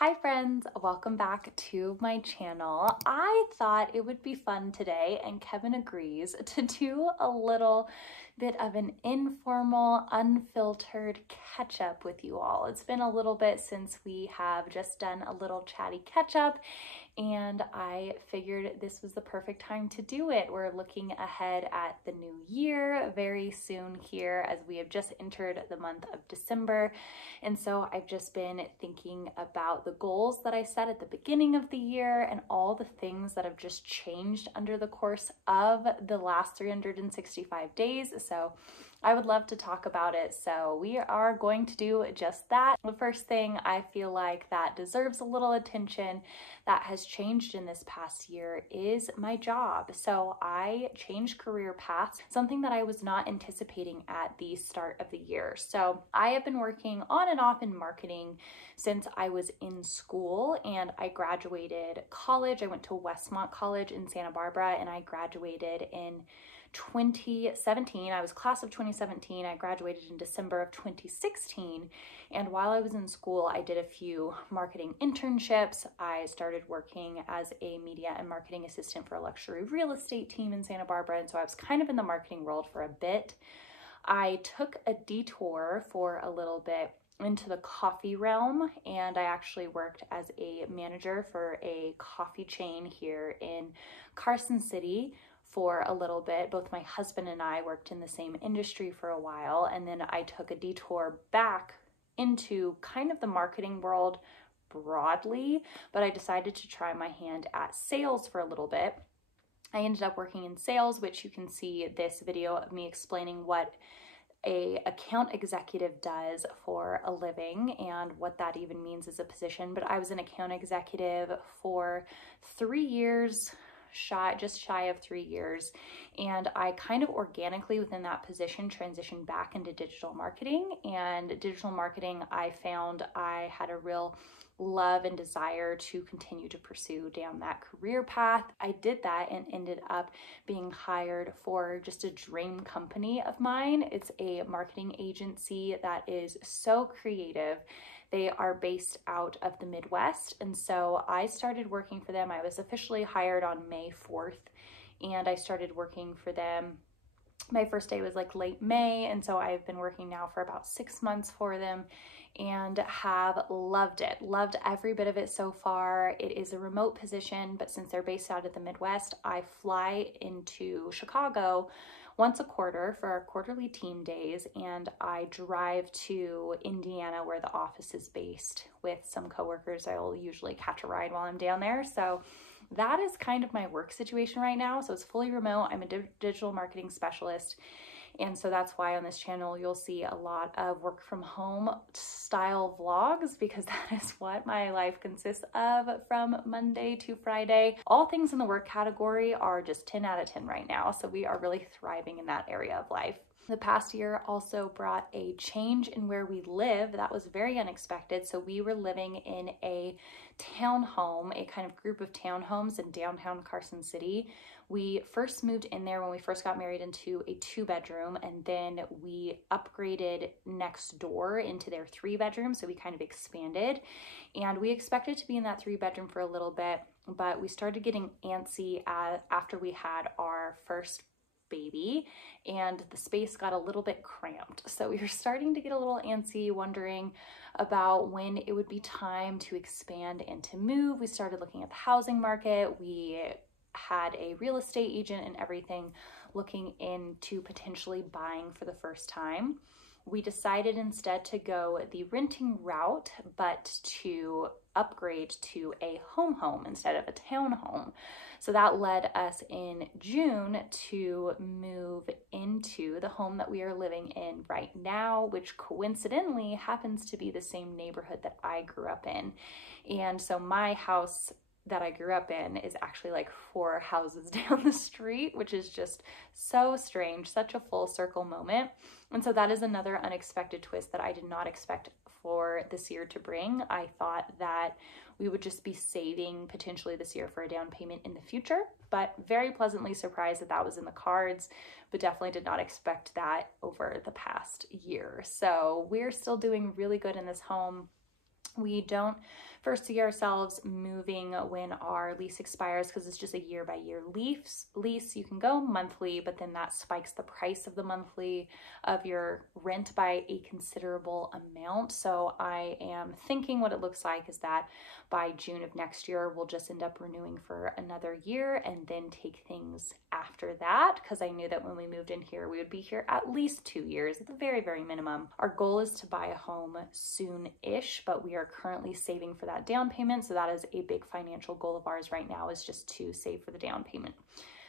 Hi friends, welcome back to my channel. I thought it would be fun today, and Kevin agrees, to do a little bit of an informal, unfiltered catch up with you all. It's been a little bit since we have just done a little chatty catch up, and I figured this was the perfect time to do it. We're looking ahead at the new year very soon here, as we have just entered the month of December. And so I've just been thinking about the goals that I set at the beginning of the year and all the things that have just changed under the course of the last 365 days. So I would love to talk about it. So we are going to do just that. The first thing I feel like that deserves a little attention that has changed in this past year is my job. So I changed career paths, something that I was not anticipating at the start of the year. So I have been working on and off in marketing since I was in school, and I graduated college. I went to Westmont College in Santa Barbara, and I graduated in 2017. I was class of 2017. I graduated in December of 2016. And while I was in school, I did a few marketing internships. I started working as a media and marketing assistant for a luxury real estate team in Santa Barbara. And so I was kind of in the marketing world for a bit. I took a detour for a little bit into the coffee realm, and I actually worked as a manager for a coffee chain here in Carson City for a little bit. Both my husband and I worked in the same industry for a while, and then I took a detour back into kind of the marketing world broadly, but I decided to try my hand at sales for a little bit. I ended up working in sales, which you can see this video of me explaining what a account executive does for a living and what that even means as a position. But I was an account executive for 3 years, just shy of 3 years, and I kind of organically within that position transitioned back into digital marketing. And digital marketing, I found I had a real love and desire to continue to pursue down that career path. I did that and ended up being hired for just a dream company of mine. It's a marketing agency that is so creative. They are based out of the Midwest, and so I started working for them. I was officially hired on May 4th, and I started working for them. My first day was like late May, and so I've been working now for about 6 months for them and have loved it. Loved every bit of it so far. It is a remote position, but since they're based out of the Midwest, I fly into Chicago once a quarter for our quarterly team days, and I drive to Indiana where the office is based with some coworkers. I'll usually catch a ride while I'm down there. So that is kind of my work situation right now. So it's fully remote. I'm a digital marketing specialist. And so that's why on this channel, you'll see a lot of work from home style vlogs, because that is what my life consists of from Monday to Friday. All things in the work category are just 10 out of 10 right now. So we are really thriving in that area of life. The past year also brought a change in where we live. That was very unexpected. So we were living in a townhome, a kind of group of townhomes in downtown Carson City. We first moved in there when we first got married into a 2-bedroom, and then we upgraded next door into their 3-bedroom. So we kind of expanded, and we expected to be in that 3-bedroom for a little bit, but we started getting antsy after we had our first baby, and the space got a little bit cramped. So we were starting to get a little antsy, wondering about when it would be time to expand and to move. We started looking at the housing market. We had a real estate agent and everything looking into potentially buying for the first time. We decided instead to go the renting route, but to upgrade to a home instead of a townhome. So that led us in June to move into the home that we are living in right now, which coincidentally happens to be the same neighborhood that I grew up in. And so my house that I grew up in is actually like 4 houses down the street, which is just so strange, such a full circle moment. And so that is another unexpected twist that I did not expect for this year to bring. I thought that we would just be saving potentially this year for a down payment in the future, but very pleasantly surprised that that was in the cards, but definitely did not expect that over the past year. So we're still doing really good in this home. We don't foresee ourselves moving when our lease expires, because it's just a year-by-year lease. You can go monthly, but then that spikes the price of the monthly of your rent by a considerable amount. So I am thinking what it looks like is that by June of next year, we'll just end up renewing for another year and then take things after that, because I knew that when we moved in here, we would be here at least 2 years at the very, very minimum. Our goal is to buy a home soon-ish, but we are currently saving for that down payment. So that is a big financial goal of ours right now, is just to save for the down payment.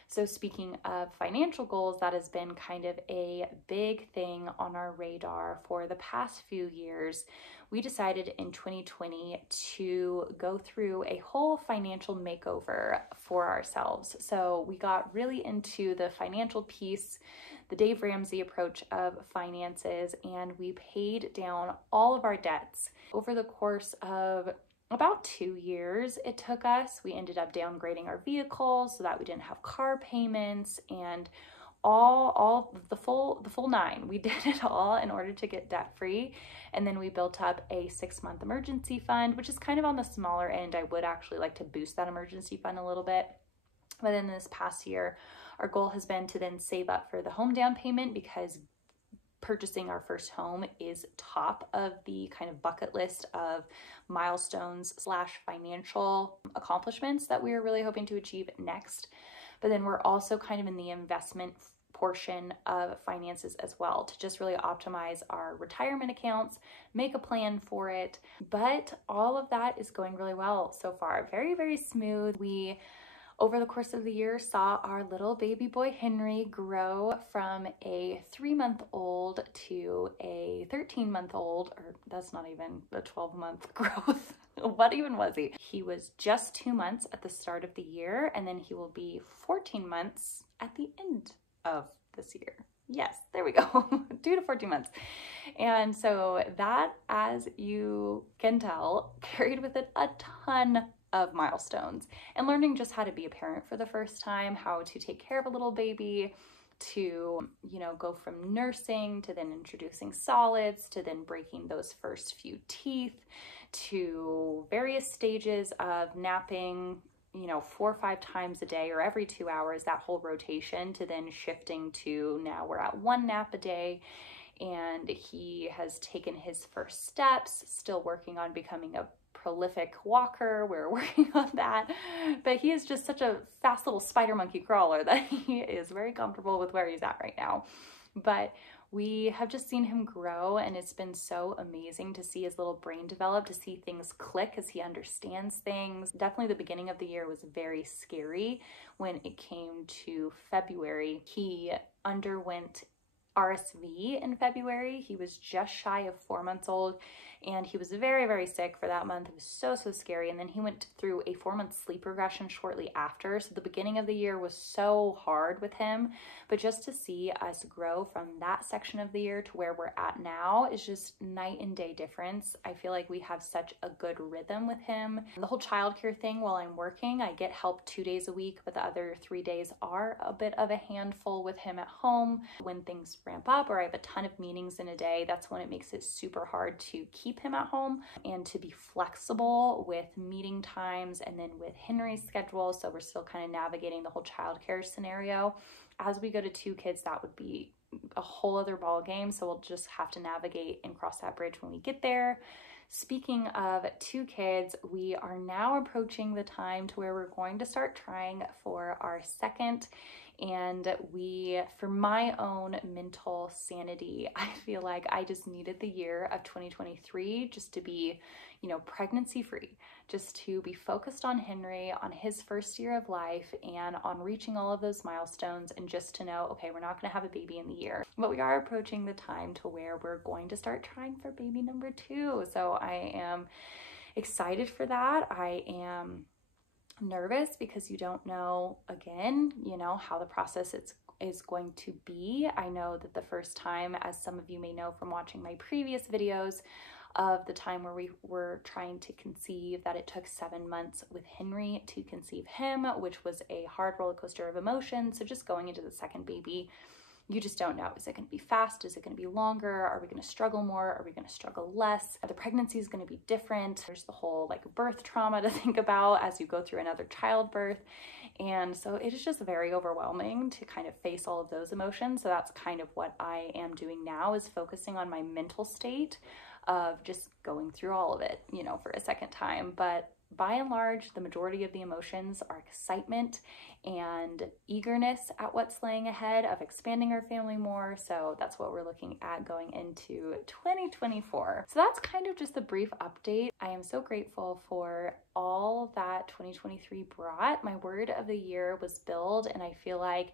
So speaking of financial goals, that has been kind of a big thing on our radar for the past few years. We decided in 2020 to go through a whole financial makeover for ourselves. So we got really into the financial piece, the Dave Ramsey approach of finances, and we paid down all of our debts over the course of about 2 years it took us. We ended up downgrading our vehicles so that we didn't have car payments and all the full nine. We did it all in order to get debt free. And then we built up a 6-month emergency fund, which is kind of on the smaller end. I would actually like to boost that emergency fund a little bit. But in this past year, our goal has been to then save up for the home down payment, because purchasing our first home is top of the kind of bucket list of milestones / financial accomplishments that we are really hoping to achieve next. But then we're also kind of in the investment portion of finances as well, to just really optimize our retirement accounts, make a plan for it. But all of that is going really well so far. Very, very smooth. We, over the course of the year, saw our little baby boy Henry grow from a 3-month-old to a 13-month-old, or that's not even a 12-month growth. What even was he? He was just 2 months at the start of the year, and then he will be 14 months at the end of this year. Yes, there we go. 2 to 14 months. And so that, as you can tell, carried with it a ton of milestones, and learning just how to be a parent for the first time, how to take care of a little baby, to, go from nursing to then introducing solids, to then breaking those first few teeth, to various stages of napping, 4 or 5 times a day or every 2 hours, that whole rotation, to then shifting to now we're at 1 nap a day. And he has taken his first steps, still working on becoming a prolific walker. We're working on that, but he is just such a fast little spider monkey crawler that he is very comfortable with where he's at right now. But we have just seen him grow, and it's been so amazing to see his little brain develop, to see things click as he understands things. Definitely the beginning of the year was very scary when it came to February. He underwent RSV in February. He was just shy of 4 months old, and he was very, very sick for that month. It was so, so scary. And then he went through a 4-month sleep regression shortly after. So the beginning of the year was so hard with him, but just to see us grow from that section of the year to where we're at now is just night and day difference. I feel like we have such a good rhythm with him. The whole childcare thing, while I'm working, I get help 2 days a week, but the other 3 days are a bit of a handful with him at home. When things ramp up or I have a ton of meetings in a day, that's when it makes it super hard to keep him at home and to be flexible with meeting times and then with Henry's schedule. So we're still kind of navigating the whole childcare scenario. As we go to 2 kids, that would be a whole other ball game. So we'll just have to navigate and cross that bridge when we get there. Speaking of 2 kids, we are now approaching the time to where we're going to start trying for our second. And for my own mental sanity, I feel like I just needed the year of 2023 just to be, pregnancy free, just to be focused on Henry, on his first year of life, and on reaching all of those milestones, and just to know, okay, we're not going to have a baby in the year, but we are approaching the time to where we're going to start trying for baby number 2. So I am excited for that. I am nervous because you don't know, again, how the process is going to be. I know that the first time, as some of you may know from watching my previous videos, of the time where we were trying to conceive, that it took 7 months with Henry to conceive him, which was a hard roller coaster of emotions. So just going into the second baby You just don't know. Is it going to be fast? Is it going to be longer? Are we going to struggle more? Are we going to struggle less? The pregnancy is going to be different. There's the whole like birth trauma to think about as you go through another childbirth. And so it is just very overwhelming to kind of face all of those emotions. So that's kind of what I am doing now, is focusing on my mental state of just going through all of it, you know, for a second time. But by and large, the majority of the emotions are excitement and eagerness at what's laying ahead of expanding our family more. So that's what we're looking at going into 2024. So that's kind of just a brief update. I am so grateful for all that 2023 brought. My word of the year was build, and I feel like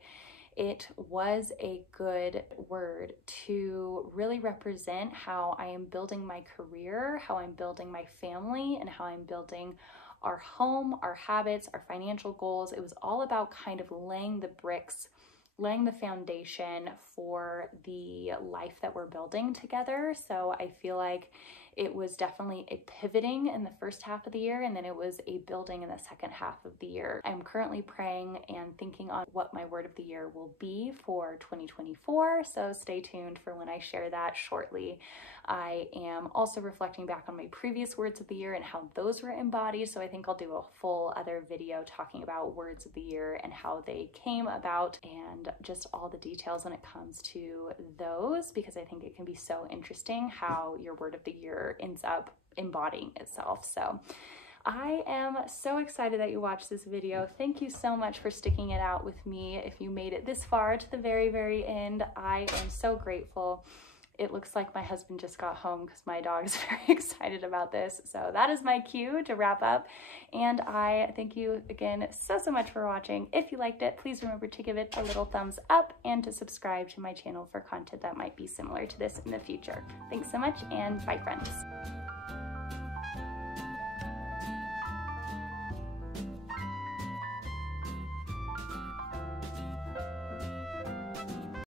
it was a good word to really represent how I am building my career, how I'm building my family, and how I'm building our home, our habits, our financial goals. It was all about kind of laying the bricks, laying the foundation for the life that we're building together. So I feel like it was definitely a pivoting in the first half of the year, and then it was a building in the second half of the year. I'm currently praying and thinking on what my word of the year will be for 2024, so stay tuned for when I share that shortly. I am also reflecting back on my previous words of the year and how those were embodied, so I think I'll do a full other video talking about words of the year and how they came about and just all the details when it comes to those, because I think it can be so interesting how your word of the year ends up embodying itself. So I am so excited that you watched this video. Thank you so much for sticking it out with me. If you made it this far to the very, very end, I am so grateful. It looks like my husband just got home because my dog is very excited about this. So that is my cue to wrap up. And I thank you again so much for watching. If you liked it, please remember to give it a little thumbs up and to subscribe to my channel for content that might be similar to this in the future. Thanks so much, and bye, friends.